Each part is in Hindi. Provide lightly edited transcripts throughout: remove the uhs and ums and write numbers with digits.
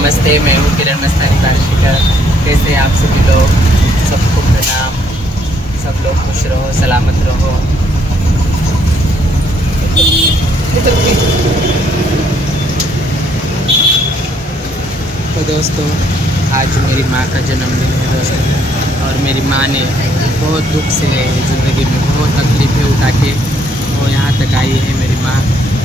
नमस्ते, मैं हूँ किरण मस्तानी बार्शिकर। कैसे आप सभी लोग? सबको प्रणाम। सब लोग खुश रहो, सलामत रहो। तो दोस्तों, आज मेरी माँ का जन्मदिन है दोस्तों, और मेरी माँ ने बहुत दुख से ज़िंदगी में बहुत तकलीफ़ें उठा के वो यहाँ तक आई है मेरी माँ।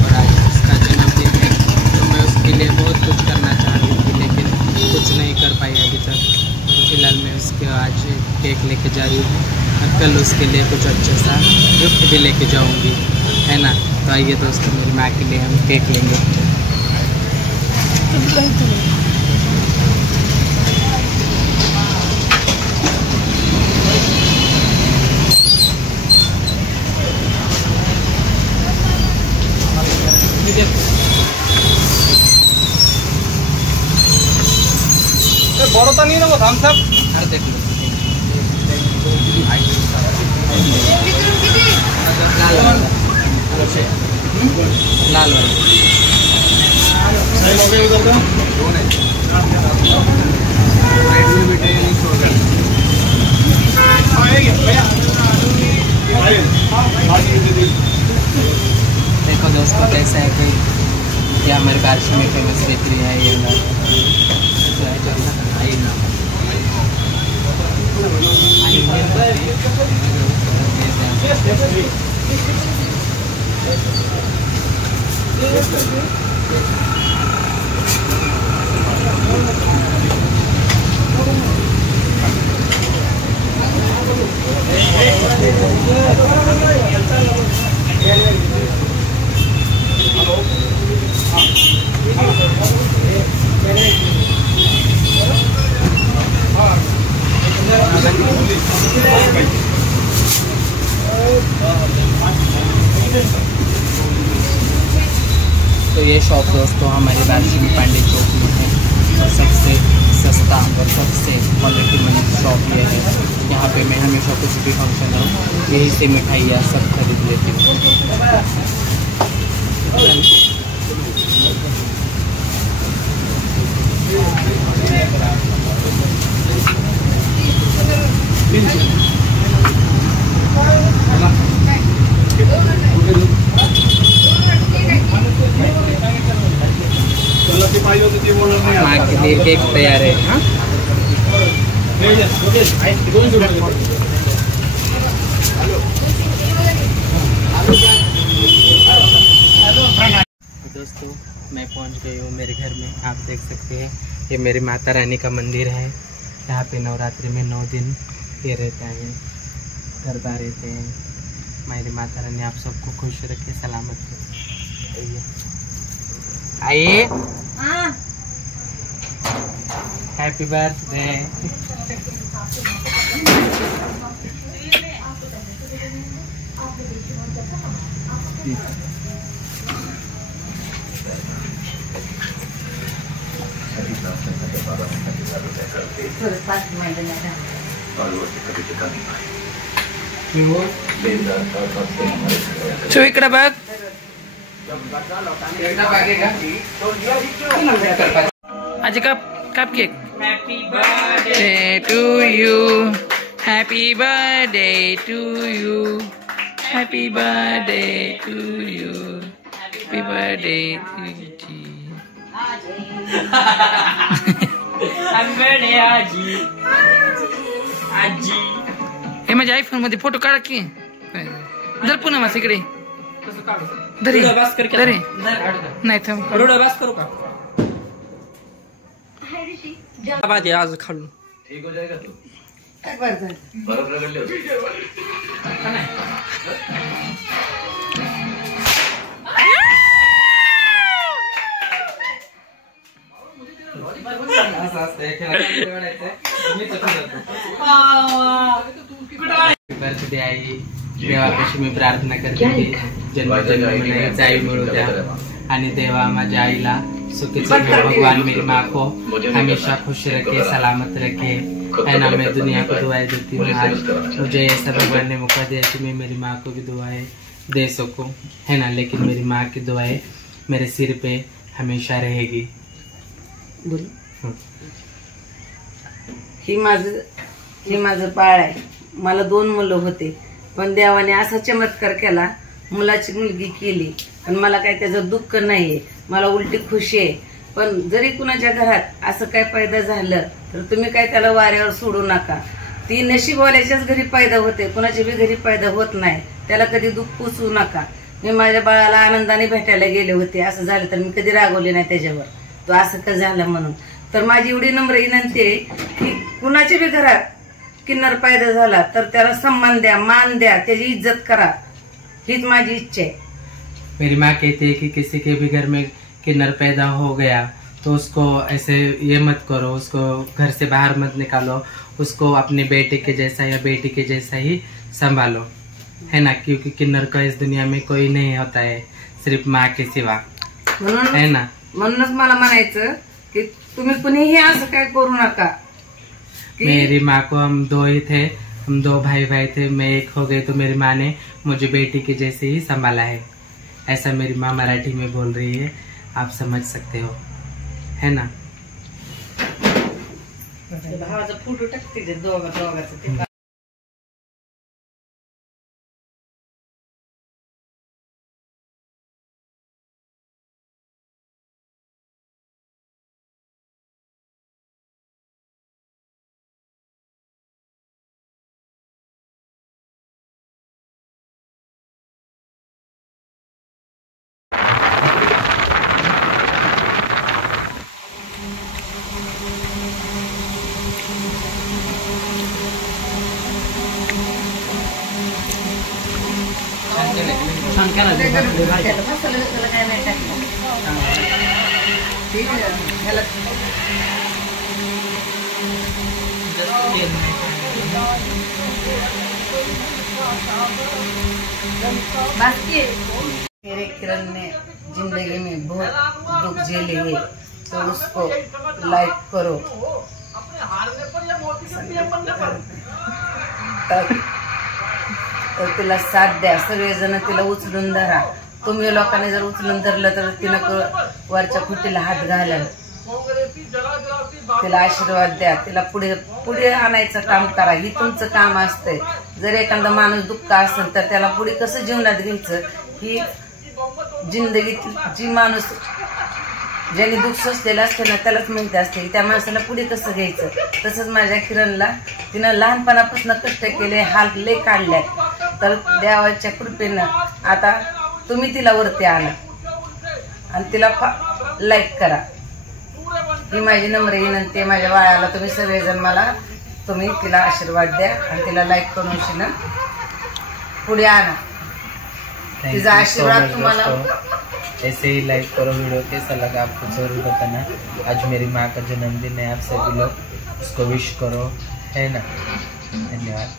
और आज उसका जन्मदिन है, तो मैं उसके लिए बहुत कुछ करना चाह रही थी, लेकिन कुछ नहीं कर पाई अभी तक। तो फिलहाल मैं उसके आज केक लेके जा रही हूँ, और कल उसके लिए कुछ अच्छा सा गिफ्ट भी लेके जाऊँगी, है ना। तो आइए दोस्तों, मेरी माँ के लिए हम केक लेंगे। बड़ता नहीं ना वो धाम साहब। अरे देख लो, लाल वाला, लाल वाला सही लोगे उधर का देखो दोस्तों, कैसा है कि यह हमारे बारिश में फेमस बेकरी है ये ना। तो ये शॉप दोस्तों हमारे राजश्री पांडे चौक में है, और सबसे सस्ता और सबसे क्वालिटी में शॉप ये है। यहाँ पे मैं हमेशा कुछ भी फंक्शन हो यही से मिठाइयाँ सब खरीद लेती हूँ। माँ के लिए केक तैयार है। हाँ? दोस्तों, मैं पहुंच गई हूँ मेरे घर में। आप देख सकते हैं, ये मेरी माता रानी का मंदिर है। यहाँ पे नवरात्रि में 9 दिन ये रहता है, गरबा रहते हैं। मेरी माता रानी आप सबको खुश रखे, सलामत रखे। आइए, हैप्पी बर्थडे। इकडे बघ, आज cup cake. Happy birthday to you, happy birthday to you, happy birthday to you, happy birthday to you. Happy birthday आजी। आजी हे माझ्या आयफोन मध्ये फोटो काढ की जर पुन्हा माझ्या इकडे धरे धरे नाही थांब बस करू का आवाज आज खालून ठीक हो जाएगा। तो बर्फ रगड़ ले बर्थडे आई देवापाशी मी प्रार्थना करते की जन्मजन्मी जाई मिळू द्या, आणि देवा माझ्या आईला सुखी से भगवान मेरी माँ को हमेशा खुश रखे, सलामत रखे, है ना। मैं दुनिया को दुआएं देती हूँ। आज मुझे ऐसा भगवान ने मौका दिया कि मैं मेरी माँ को भी दुआएं दे सकूँ, है ना। लेकिन मेरी माँ की दुआएं मेरे सिर पे हमेशा रहेगी। ही माझं बाळ आहे. मला 2 मुलं होते, पण देवाने असा चमत्कार केला, मुलाची मुलगी केली. पण मला काय त्याचं दुःख नाहीये, मला उलटी खुशी आहे. पण जरी कुणाच्या घरात असं काय पैदा झालं तर तुम्ही काय त्याला वाऱ्यावर सोडू नका. ती नशीबवाल्याच्याच घरी पैदा होते, कुणाच्या बी घरी पैदा होत नाही. त्याला कधी दुःख पुसू नका. मी माझ्या बाळाला आनंदाने भेटायला गेले होते, असं झालं तर मी कधी रागवले नाही त्याच्यावर, तो असं का झालं म्हणून. तर माझी एवढी नम्र विनंती आहे की कुणाच्या बी घरात किन्नर पैदा झाला तर त्याला सम्मान द्या, मान द्या, त्याची इज्जत करा. हीच माझी इच्छा है। मेरी माँ कहती है कि किसी के भी घर में किन्नर पैदा हो गया तो उसको ऐसे ये मत करो, उसको घर से बाहर मत निकालो, उसको अपने बेटे के जैसा या बेटी के जैसा ही संभालो, है ना, क्योंकि किन्नर का इस दुनिया में कोई नहीं होता है सिर्फ माँ के सिवा, है ना। म्हणूनच मला म्हणायचं की तुम्ही कुणीही असं काय करू नका। मेरी माँ को हम 2 ही थे, हम 2 भाई थे, मैं एक हो गई तो मेरी माँ ने मुझे बेटी के जैसे ही संभाला है, ऐसा मेरी माँ मराठी में बोल रही है, आप समझ सकते हो, है ना। भावाचा फोटो टाकते दोघांचं मेरे किरण ने जिंदगी में बहुत दुख झेले हैं, तो उसको लाइक करो, तर तिला साथ द्या, सगळेजण तिला उचलून धरा। तुम्ही लोकांनी जर उचलून धरलं तर तिनं वरच्या खुटीला हात घालाल, तिला आशीर्वाद द्या, तिला पुढे आणायचं काम करा, ही तुमचं काम असतंय। जर एखादा माणूस दुःख असेल तर त्याला पुढे कसं जीवनात घ्यायचं ही जिंदगीत जी माणूस ज्याने दुःख सोसलेलं असते ना त्यालाच माहिती असते त्या माणसाला पुढे कसं घ्यायचं। तसंच माझ्या किरणला तिनं लहानपणापासून कष्ट केले, हाल लय काढले, तर देवाच्या कृपेनं आता तुम्ही तिला वरती आणा आणि तिला लाईक करा, ही माझी नम्र विनंती आहे। माझ्या बाळाला तुम्ही सगळेजण तुम्ही तिला आशीर्वाद द्या आणि तिला लाईक करून पुढे आणा, तिचा आशीर्वाद तुम्हाला। ऐसे ही लाइक करो वीडियो, कैसा लगा आपको जरूर बताना। आज मेरी माँ का जन्मदिन है, आप सभी लोग उसको विश करो, है ना। धन्यवाद।